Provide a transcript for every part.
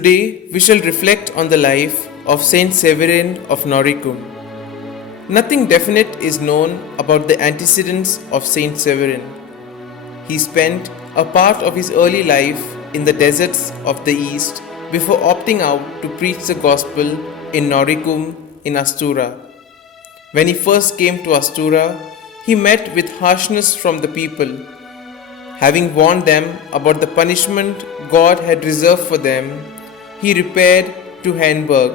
Today we shall reflect on the life of Saint Severin of Noricum. Nothing definite is known about the antecedents of Saint Severin. He spent a part of his early life in the deserts of the East before opting out to preach the gospel in Noricum in Astura. When he first came to Astura, he met with harshness from the people. Having warned them about the punishment God had reserved for them, he repaired to Hainburg.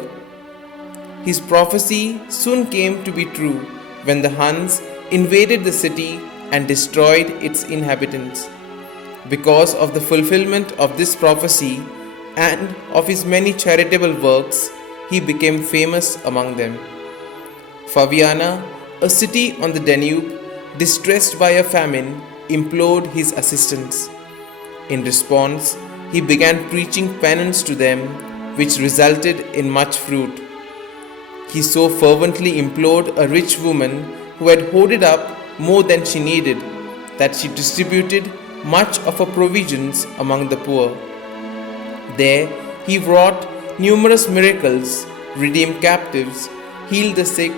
His prophecy soon came to be true when the Huns invaded the city and destroyed its inhabitants. Because of the fulfillment of this prophecy and of his many charitable works, he became famous among them. Faviana, a city on the Danube, distressed by a famine, implored his assistance. In response, he began preaching penance to them, which resulted in much fruit. He so fervently implored a rich woman who had hoarded up more than she needed that she distributed much of her provisions among the poor. There he wrought numerous miracles, redeemed captives, healed the sick,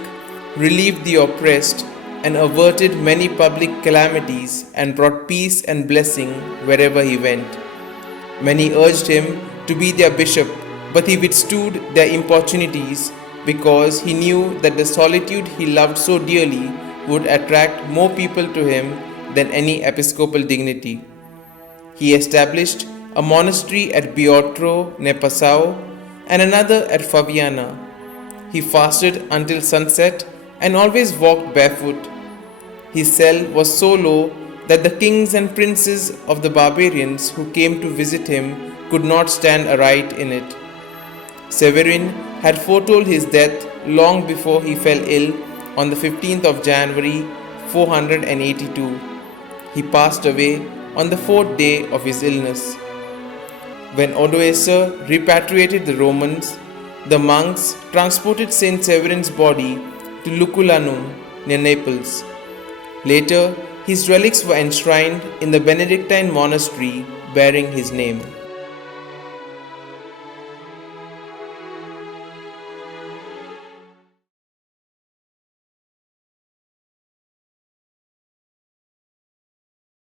relieved the oppressed, and averted many public calamities and brought peace and blessing wherever he went. Many urged him to be their bishop, but he withstood their importunities because he knew that the solitude he loved so dearly would attract more people to him than any episcopal dignity. He established a monastery at Biotro near Passau and another at Faviana. He fasted until sunset and always walked barefoot. His cell was so low that the kings and princes of the barbarians who came to visit him could not stand aright in it. Severin had foretold his death long before he fell ill on the 15th of January 482. He passed away on the 4th day of his illness. When Odoacer repatriated the Romans, the monks transported Saint Severin's body to Lucullanum near Naples. Later, his relics were enshrined in the Benedictine monastery bearing his name.